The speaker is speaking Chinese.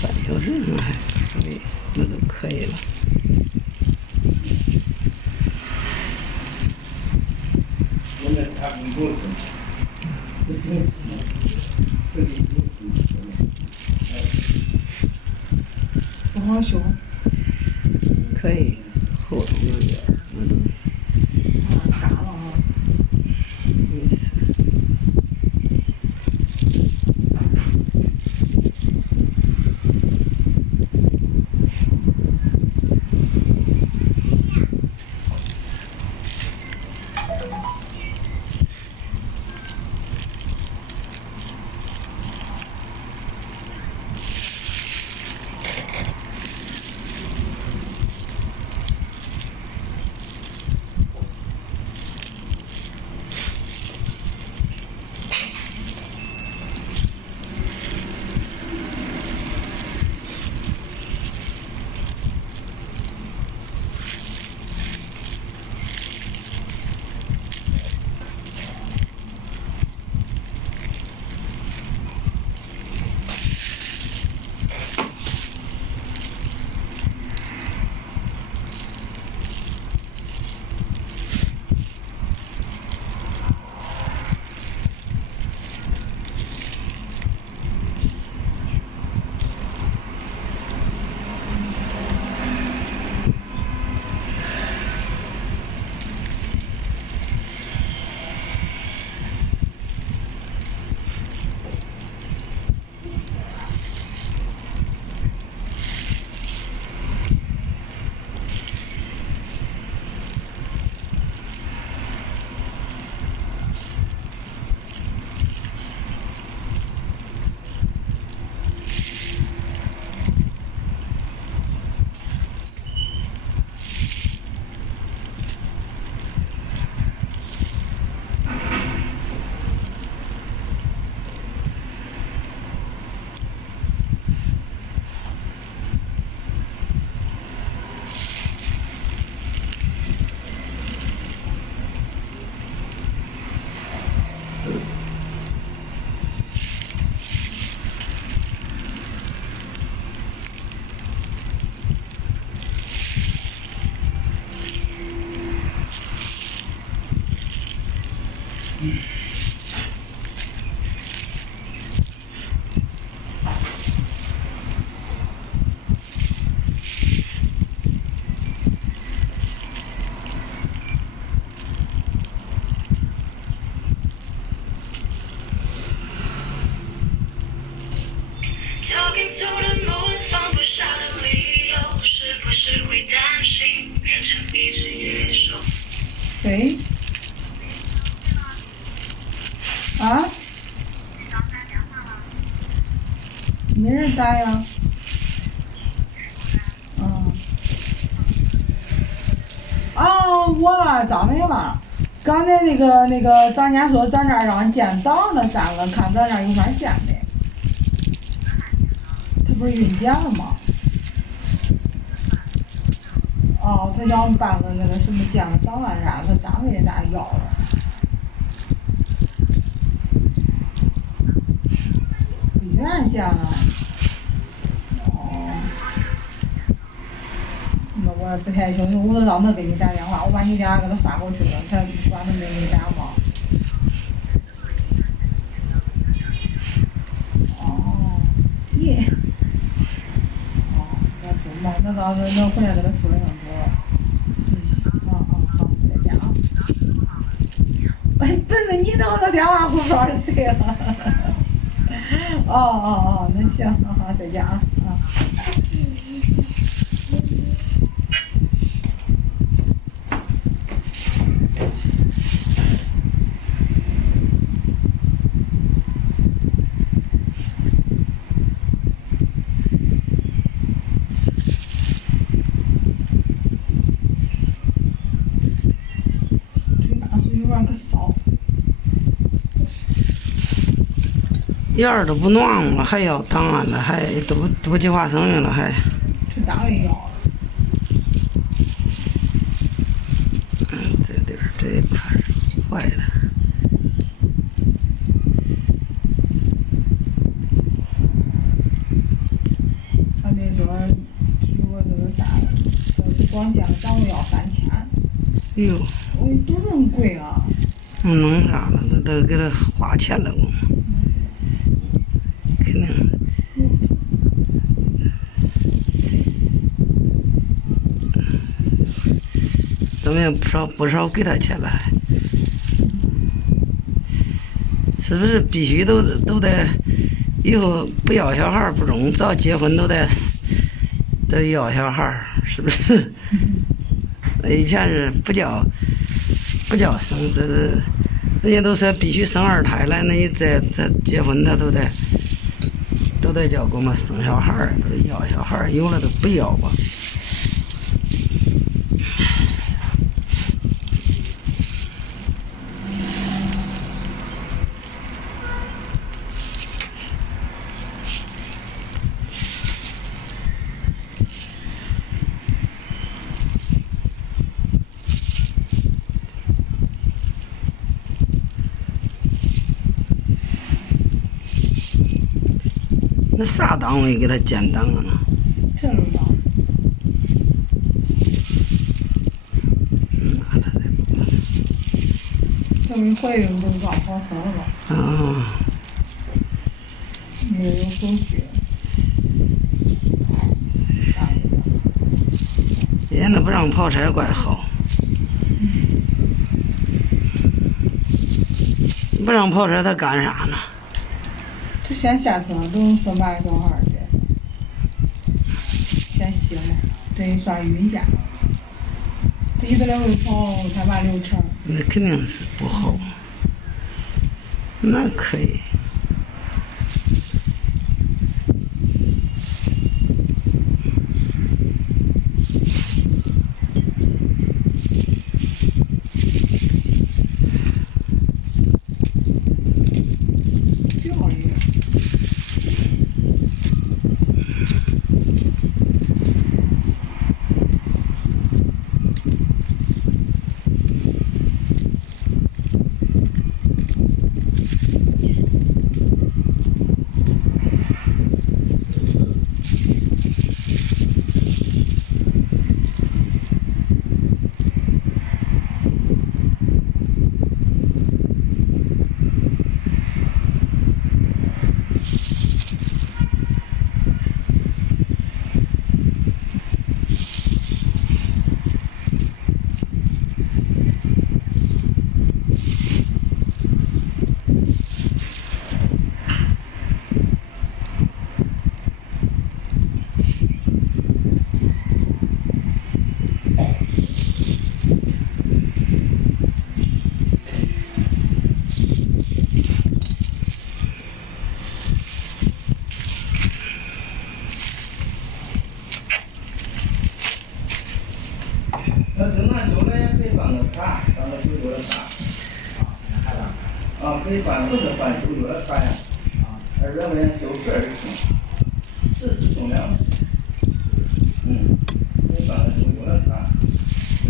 半小时呢还可以，那就可以了。不好修。可以，后头那点儿那都。嘎了啊。没事。谁？啊？没人打呀。啊，我咋没了？刚才那个，咱家说咱这儿让建档那3个，看咱这儿有法建没？他不是运检了吗？哦，他想办个那个什么建个档案啥，他单位咋要了？医院建了。哦。那我不太清楚，我都让他给你打电话，我把你电话给他发过去了，他管他没给你打吗？哦，咦。哦，那中吗？那到时候能回来给他说一声得了。好，再见啊。哎，不是你那个电话不知道是谁了。哦，那行，好，再见啊。眼儿都不暖了，还要档案了，还都计划生育了，还。去单位要了。这地儿这一块坏了。光剪了掌握要3000。哟，都这么贵啊？弄啥了？都给他花钱了，我肯定。咱们也不少给他钱了，是不是必须都得以后不要小孩不中，只要结婚都得要小孩，是不是？以前是不叫生，人家都说必须生2胎了，那你再结婚他都得叫给我们生小孩，都得要小孩，有了都不要吧。那啥档位给他建档了呢？这种档。那他才不管。这回怀孕都搞好生了。啊。没有手续。人家那不让跑车怪好。不让跑车他干啥呢？这先下车都是买小孩这是，先歇嘛，这一算匀下，这一个来回跑才把流程。那肯定是不好，那可以。可以换，不是换手脚的卡呀，20块钱收12次，10次送2次，可以换个手脚的卡。